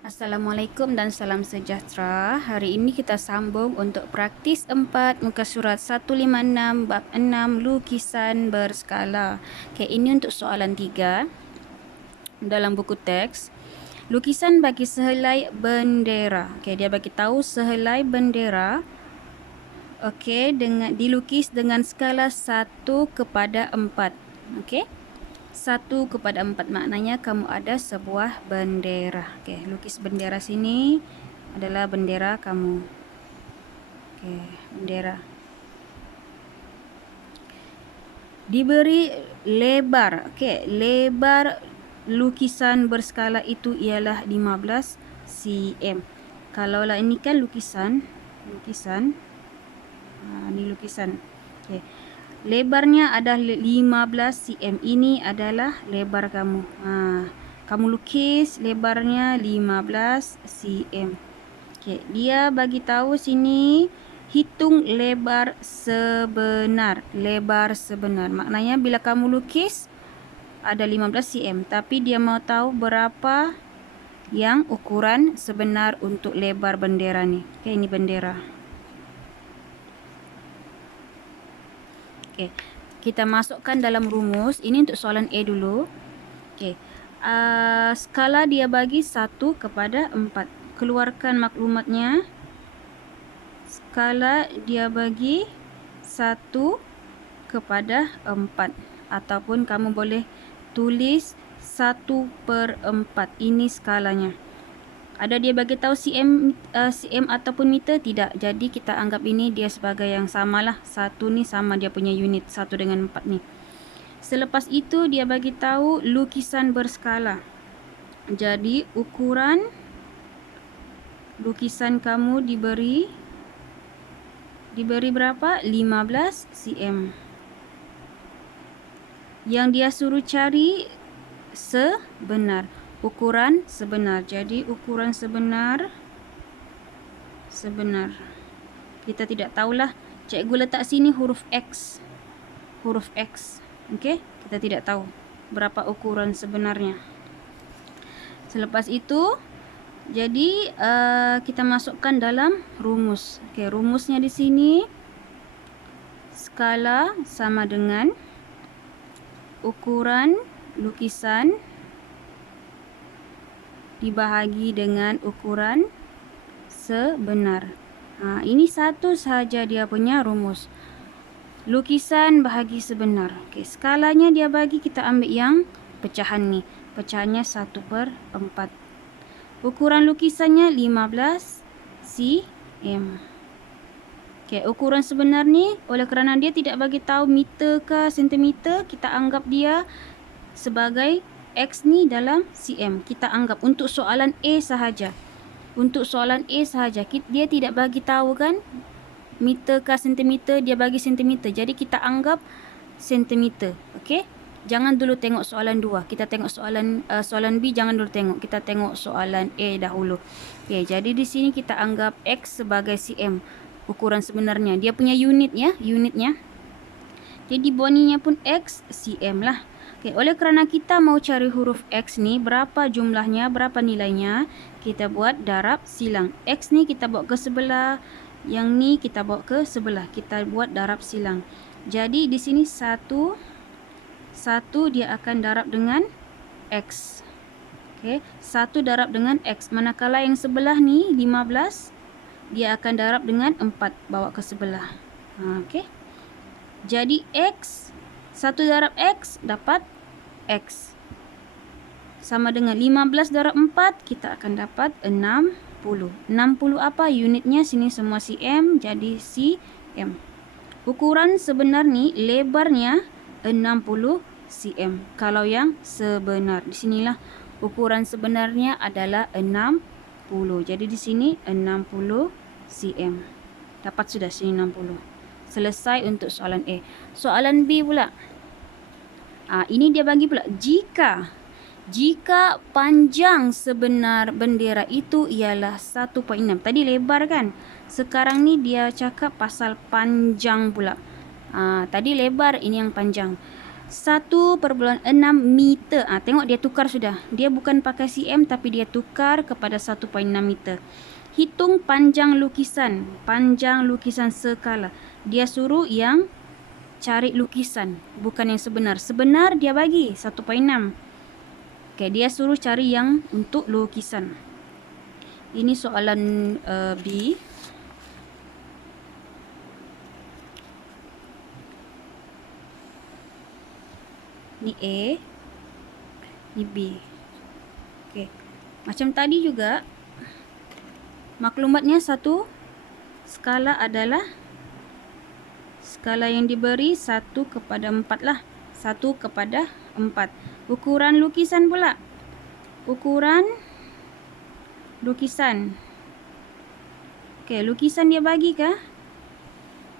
Assalamualaikum dan salam sejahtera. Hari ini kita sambung untuk praktis 4 muka surat 156 bab 6 lukisan berskala. Okey, ini untuk soalan 3 dalam buku teks. Lukisan bagi sehelai bendera. Okey, dia bagi tahu sehelai bendera dilukis dengan skala 1:4. Okey. 1:4 maknanya kamu ada sebuah bendera. Okey, lukis bendera sini adalah bendera kamu. Okey, bendera. Diberi lebar. Okey, lebar lukisan berskala itu ialah 15 cm. Kalaulah ini kan lukisan. Ini lukisan. Okey. Lebarnya adalah 15 cm. Ini adalah lebar kamu. Kamu lukis lebarnya 15 cm. Okey, dia bagi tahu sini hitung lebar sebenar. Lebar sebenar. Maknanya bila kamu lukis ada 15 cm, tapi dia mau tahu berapa yang ukuran sebenar untuk lebar bendera ni. Okey, ini bendera. Okey, kita masukkan dalam rumus. Ini untuk soalan A dulu. Okey, skala dia bagi 1:4. Keluarkan maklumatnya. Skala dia bagi 1:4. Ataupun kamu boleh tulis 1/4. Ini skalanya. Ada dia bagi tahu cm ataupun meter? Tidak. Jadi kita anggap ini dia sebagai yang samalah. 1 ni sama dia punya unit. 1 dengan 4 ni. Selepas itu dia bagi tahu lukisan berskala. Jadi ukuran lukisan kamu diberi berapa? 15 cm. Yang dia suruh cari sebenar. Ukuran sebenar. Jadi ukuran sebenar. Kita tidak tahulah. Cikgu letak sini huruf X. Okey, kita tidak tahu berapa ukuran sebenarnya. Selepas itu, jadi kita masukkan dalam rumus. Okey, rumusnya di sini skala sama dengan ukuran lukisan dibahagi dengan ukuran sebenar. Ini satu sahaja dia punya rumus. Lukisan bahagi sebenar. Okey, skalanya dia bagi, kita ambil yang pecahan ni. Pecahannya 1/4. Ukuran lukisannya 15 cm. Okey, ukuran sebenar ni oleh kerana dia tidak bagi tahu meter ke sentimeter, kita anggap dia sebagai X ni dalam cm. Kita anggap untuk soalan A sahaja. Dia tidak bagi tahu kan meter ke sentimeter, dia bagi sentimeter. Jadi kita anggap sentimeter. Okey? Jangan dulu tengok soalan 2. Kita tengok soalan B, jangan dulu tengok. Kita tengok soalan A dahulu. Okey, jadi di sini kita anggap X sebagai cm. Ukuran sebenarnya. Dia punya unitnya. Jadi bawahnya pun X cm lah. Okey, oleh kerana kita mau cari huruf X ni, berapa jumlahnya, berapa nilainya, kita buat darab silang. X ni kita bawa ke sebelah, yang ni kita bawa ke sebelah. Kita buat darab silang. Jadi di sini 1 dia akan darab dengan X. Okey, 1 darab dengan X. Manakala yang sebelah ni 15, dia akan darab dengan 4, bawa ke sebelah. Okey. Jadi X, 1 darab X dapat X. Sama dengan 15 darab 4, kita akan dapat 60. 60 apa? Unitnya sini semua cm, jadi cm. Ukuran sebenar ni, lebarnya 60 cm. Kalau yang sebenar, di sinilah ukuran sebenarnya adalah 60. Jadi di sini 60 cm. Dapat sudah sini 60. Selesai untuk soalan A. Soalan B pula. Ini dia bagi pula. Jika panjang sebenar bendera itu ialah 1.6. Tadi lebar kan? Sekarang ni dia cakap pasal panjang pula. Tadi lebar, ini yang panjang. 1,6 meter. Tengok dia tukar sudah. Dia bukan pakai cm tapi dia tukar kepada 1,6 meter. Hitung panjang lukisan. Panjang lukisan skala. Dia suruh yang cari lukisan, bukan yang sebenar. Sebenar dia bagi 1,6. Okey, dia suruh cari yang untuk lukisan. Ini soalan B. Ni A, ni B. Okey. Macam tadi juga, maklumatnya satu skala adalah skala yang diberi 1/4 lah. 1/4. Ukuran lukisan pula. Ukuran lukisan. Okey, lukisan dia bagi kah?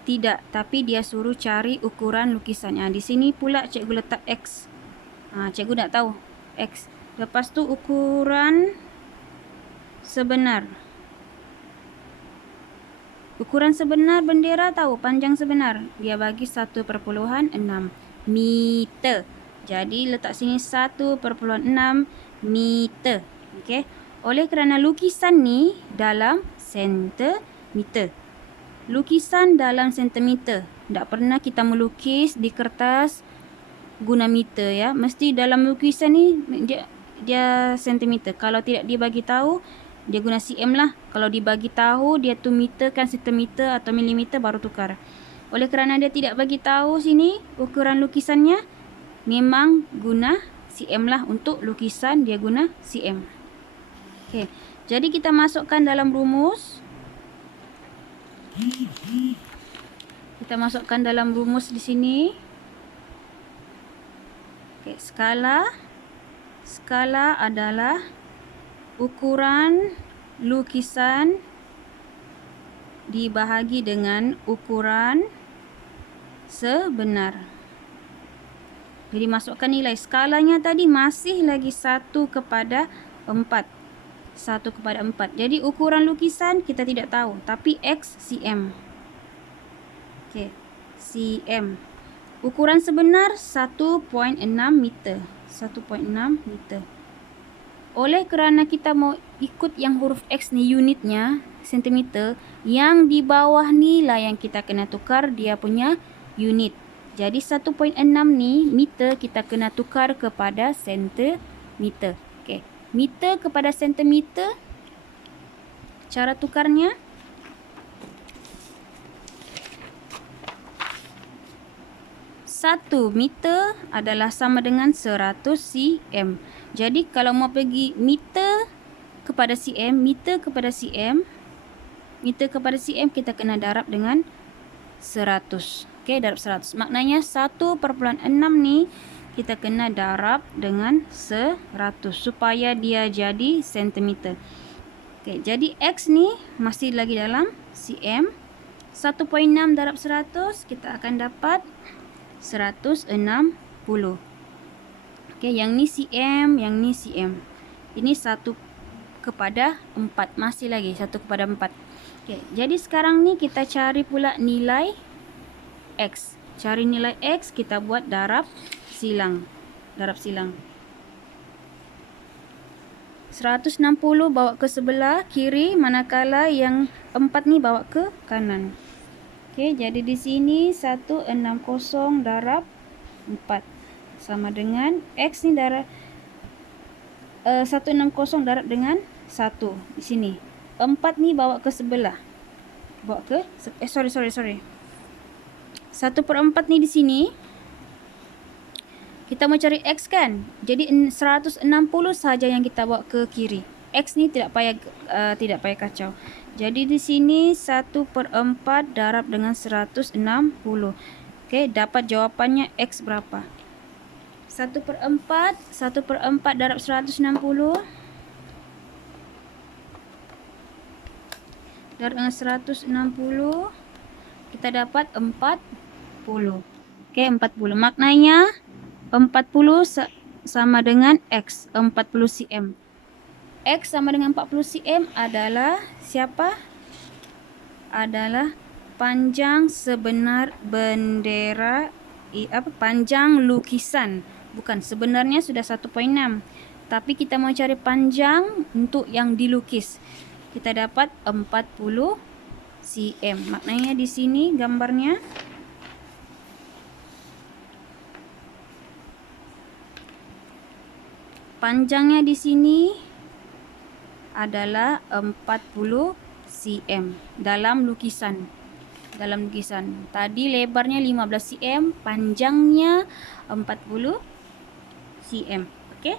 Tidak, tapi dia suruh cari ukuran lukisan. Di sini pula cikgu letak X. Cikgu nak tahu X. Lepas tu ukuran sebenar. Ukuran sebenar bendera tahu, panjang sebenar. Dia bagi 1,6 meter. Jadi letak sini 1,6 meter. Okey. Oleh kerana lukisan ni dalam sentimeter. Lukisan dalam sentimeter. Tak pernah kita melukis di kertas guna meter ya. Mesti dalam lukisan ni dia sentimeter. Kalau tidak dia bagi tahu, dia guna cm lah. Kalau dibagi tahu dia tu meter kan sentimeter atau milimeter baru tukar. Oleh kerana dia tidak bagi tahu sini ukuran lukisannya, memang guna cm lah. Untuk lukisan dia guna cm. Okey. Jadi kita masukkan dalam rumus. Kita masukkan dalam rumus di sini. Okey, skala adalah ukuran lukisan dibahagi dengan ukuran sebenar. Jadi masukkan nilai. Skalanya tadi masih lagi 1/4. 1/4. Jadi ukuran lukisan kita tidak tahu, tapi X cm. Okey, cm. Ukuran sebenar 1,6 meter. 1,6 meter. Oleh kerana kita mau ikut yang huruf X ni unitnya sentimeter, yang di bawah ni lah yang kita kena tukar dia punya unit. Jadi 1,6 ni meter kita kena tukar kepada sentimeter. Okey. Meter kepada sentimeter, cara tukarnya 1 meter adalah sama dengan 100 cm. Jadi kalau mau pergi meter kepada cm, meter kepada cm kita kena darab dengan 100. Okey, darab 100. Maknanya 1,6 ni kita kena darab dengan 100 supaya dia jadi sentimeter. Okey, jadi X ni masih lagi dalam cm. 1,6 darab 100 kita akan dapat 160. Okey, yang ni cm, yang ni cm. Ini 1/4, masih lagi 1/4. Okey, jadi sekarang ni kita cari pula nilai X. Cari nilai X, kita buat darab silang. 160 bawa ke sebelah kiri, manakala yang 4 ni bawa ke kanan. Okey, jadi di sini 160 darab 4 sama dengan X ni darab 160 darab dengan 1 di sini. 4 ni bawa ke sebelah. Bawa ke sorry. 1/4 ni di sini. Kita mau cari X kan? Jadi 160 saja yang kita bawa ke kiri. X ni tidak payah kacau. Jadi di sini 1/4 darab dengan 160. Okey, dapat jawapannya X berapa? 1/4 darab 160 darab dengan 160 kita dapat 40. Okey, 40. Maknanya 40 sama dengan X, 40 cm. X sama dengan 40 cm adalah siapa? Adalah panjang sebenar bendera panjang lukisan. Bukan, sebenarnya sudah 1.6. Tapi kita mau cari panjang untuk yang dilukis. Kita dapat 40 cm. Maknanya di sini gambarnya panjangnya di sini adalah 40 cm dalam lukisan. Tadi lebarnya 15 cm, panjangnya 40 cm. Oke?